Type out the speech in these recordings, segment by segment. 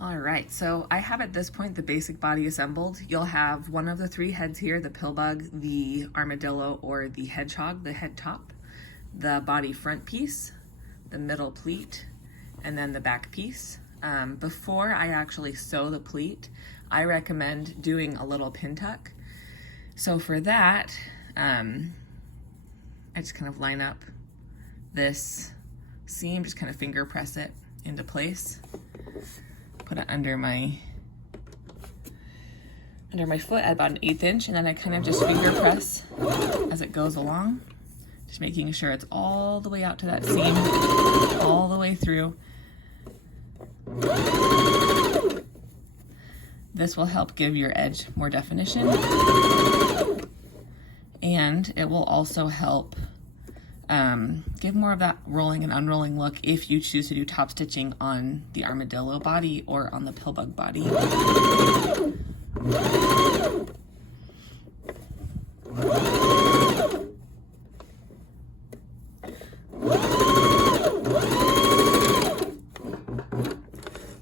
All right, so I have at this point the basic body assembled. You'll have one of the three heads here, the pill bug, the armadillo, or the hedgehog, the head top, the body front piece, the middle pleat, and then the back piece. Before I actually sew the pleat, I recommend doing a little pin tuck. So for that, I just kind of line up this seam, just kind of finger press it into place. Put it under my foot at about 1/8 inch, and then I kind of just finger press as it goes along, just making sure it's all the way out to that seam, all the way through. This will help give your edge more definition, and it will also help give more of that rolling and unrolling look if you choose to do top stitching on the armadillo body or on the pill bug body.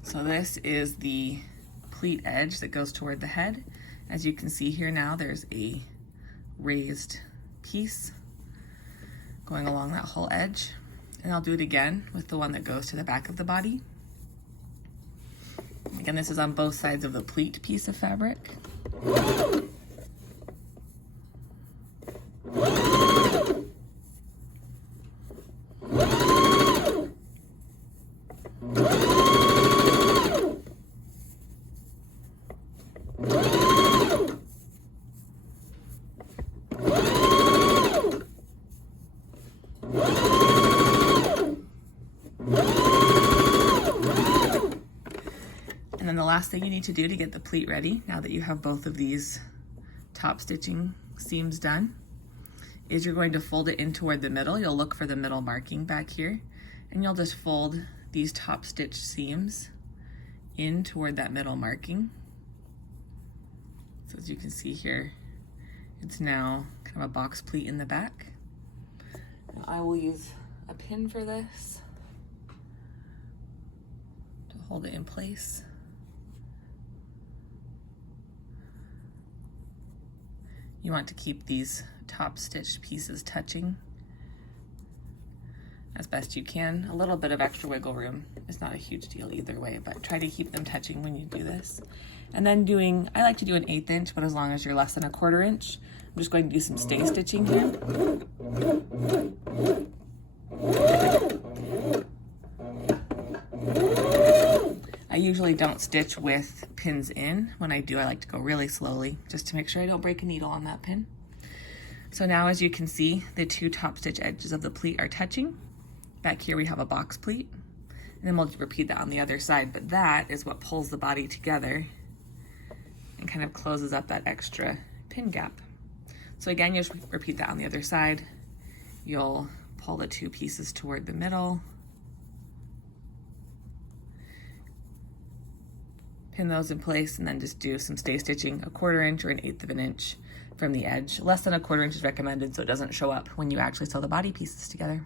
So this is the pleat edge that goes toward the head. As you can see here now, there's a raised piece going along that whole edge. And I'll do it again with the one that goes to the back of the body. Again, this is on both sides of the pleat piece of fabric. And then the last thing you need to do to get the pleat ready, now that you have both of these top stitching seams done, is you're going to fold it in toward the middle. You'll look for the middle marking back here, and you'll just fold these top stitch seams in toward that middle marking. So as you can see here, it's now kind of a box pleat in the back. And I will use a pin for this to hold it in place. You want to keep these top stitch pieces touching as best you can. A little bit of extra wiggle room is not a huge deal either way, but try to keep them touching when you do this. And then I like to do an 1/8 inch, but as long as you're less than 1/4 inch, I'm just going to do some stay stitching here. I usually don't stitch with pins in. When I do, I like to go really slowly just to make sure I don't break a needle on that pin. So now, as you can see, the two top stitch edges of the pleat are touching. Back here we have a box pleat, and then we'll repeat that on the other side, but that is what pulls the body together and kind of closes up that extra pin gap. So again, you'll repeat that on the other side. You'll pull the two pieces toward the middle, pin those in place, and then just do some stay stitching 1/4 inch or 1/8 of an inch from the edge. Less than 1/4 inch is recommended so it doesn't show up when you actually sew the body pieces together.